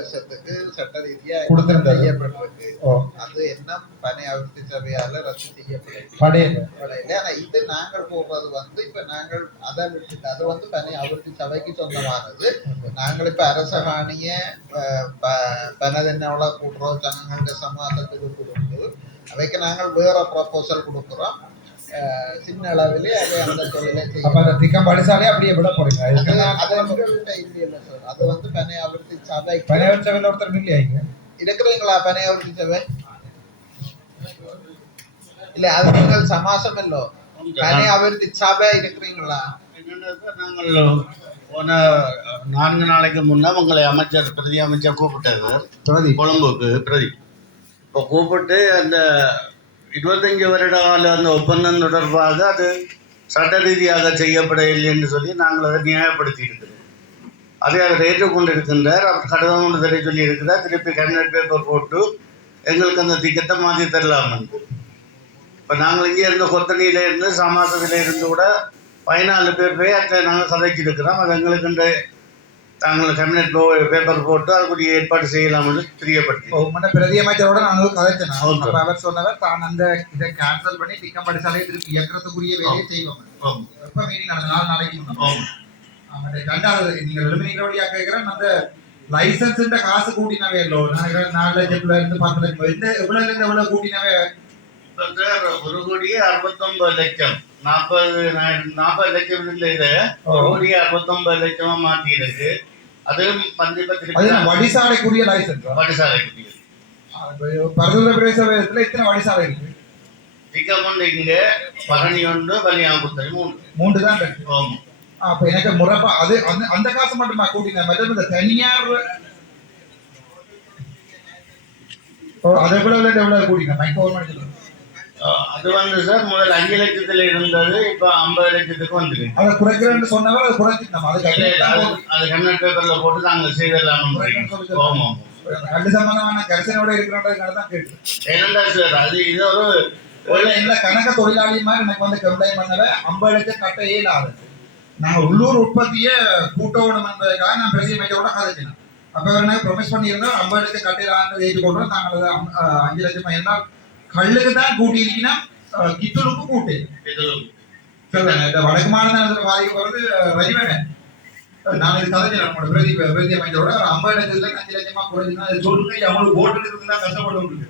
வருஷத்துக்கு சட்ட ரீதியா செய்யப்பட்டிருக்கு. அது என்ன பனை அபிவிருத்தி சபையால ரத்து செய்யப்படல. ஆனா இது நாங்கள் போடுறது வந்து இப்ப நாங்கள் அதை விட்டுட்டு அது வந்து பனை அபிவிருத்தி சபைக்கு சொந்தமானது. நாங்கள் இப்ப அரசகாணிய பனதென்னவள கூட்டுறவு சங்கங்களுடைய சமாசத்துக்கு கொடுத்து அவைக்கு நாங்கள் வேற ப்ரொபோசல் கொடுக்குறோம். சின்ன அளவிலே அதை அந்த தொழிலை திக்கம் படிச்சாலே அப்படியே விட போறீங்க. அது வந்து பனை அபிவிருத்தி சபை சபையில் ஒருத்தர் இல்லையா இருக்கிறீங்களா? பனை அபிவிருத்தி சபை இல்ல அது நீங்கள் சமாசம் இல்லோ பனை அபிவிருத்தி சபை இருக்கிறீங்களா? நாங்கள் போன 4 நாளைக்கு முன்னா உங்களை அமைச்சர் பிரதி அமைச்சர் கூப்பிட்டாரு கொழும்புக்கு. பிரதி இப்போ கூப்பிட்டு அந்த 25 வருட கால அந்த ஒப்பந்தம் தொடர்பாக அது சட்ட ரீதியாக செய்யப்படவில்லை என்று சொல்லி நாங்கள் அதை நியாயப்படுத்தி இருக்கிறோம். அதை அவர் ஏற்றுக்கொண்டிருக்கின்றார். அவர் கடிதம் ஒன்று தெரிய சொல்லி இருக்கிறார். திருப்பி கேபினட் பேப்பர் போட்டு எங்களுக்கு அந்த திக்கத்தை மாற்றி தரலாம் என்று. இப்போ நாங்கள் இங்கே இருந்த கொத்தனியில இருந்து சமாசத்தில் இருந்து கூட 14 பேர் போய் அதை நாங்கள் கதைச்சிருக்கிறோம். அது எங்களுக்கு நாங்கள் கேபினட் பேப்பர் போட்டு அதுக்குரிய ஏற்பாடு செய்யலாம் என்று தெரியப்படுத்தி பிரதி அமைச்சரோட நாங்கள் கதைச்சோம். அவர் சொன்னவர் தான் அந்த இதை கேன்சல் பண்ணி திக்கம் படிச்சாலே திருப்பி இயக்கிறதுக்குரிய வேலையை செய்வோம். எப்ப மீறி நடந்த 4 நாளைக்கு ரெண்டாவது நீங்க விரும்பினீங்க வழியா கேட்கிறேன். அந்த லைசன்ஸ் காசு கூட்டினவே இல்லோ 4 லட்சத்துல இருந்து 10 லட்சம் எவ்வளவு இருந்து எவ்வளவு கூட்டினவே? ஒரு கோடியே 69 லட்சம் 40 லட்சம் இருந்தது 1,69 லட்சமா மாத்தி இருக்கு. அது வடிசாலைக்குரிய லைசன்ஸ். வடிசாலைக்குரிய பரதூர பிரதேசத்துல இத்தனை வடிசாலை இருக்கு. திக்கமொண்டு இங்க பரணி ஒன்று பலியாங்குத்தல் 3 தான் இருக்கு. அப்ப எனக்கு முறப்பா அது அந்த காசு மட்டும் நான் கூட்டினேன். மற்ற இந்த தனியார் அது எவ்வளவு கூட்டினேன் கவர்மெண்ட். அது வந்து சார் முதல் 5 லட்சத்துல இருந்தது இப்ப 50 லட்சத்துக்கு வந்துருக்கு. அதை குறைக்கிறேன்னு சொன்னவர் அது குறைச்சிட்டோம். அது கண்ணட் பேப்பர்ல போட்டு நாங்கள் செய்தலாம். கண்டு சம்பந்தமான கரிசனோட இருக்கிறோன்றதுனால தான் கேட்டு. ஏனண்டா சார் அது இது ஒரு இல்ல கணக்க தொழிலாளி மாதிரி எனக்கு வந்து கம்ப்ளைண்ட் பண்ணவே 50 லட்சம் கட்ட இயலாது. நாங்கள் உள்ளூர் உற்பத்தியை கூட்டணும் என்பதற்காக நான் பிரதி அமைச்சரோட கதைச்சினேன். அப்ப எனக்கு ப்ரொமிஸ் பண்ணியிருந்தோம் 50 லட்சம் கட்டையிலான்னு ஏற்றுக்கொண்டோம். நாங்கள் 5 லட்சம் இருந்தால் கல்லுக்கு தான் கூட்டியிருக்கீங்கன்னா கித்தலுக்கு கூட்டு வடக்கு மாநில வாதிக்கு போறது ரஜிவன். நான் இது கதைச்சு நம்மளோட பிரதி அமைச்சரோட 50 லட்சத்துல 5 லட்சமா குறைஞ்சுன்னா சொல்லுங்க. அவங்களுக்கு ஓட்டு இருக்குதான் கஷ்டப்பட்டு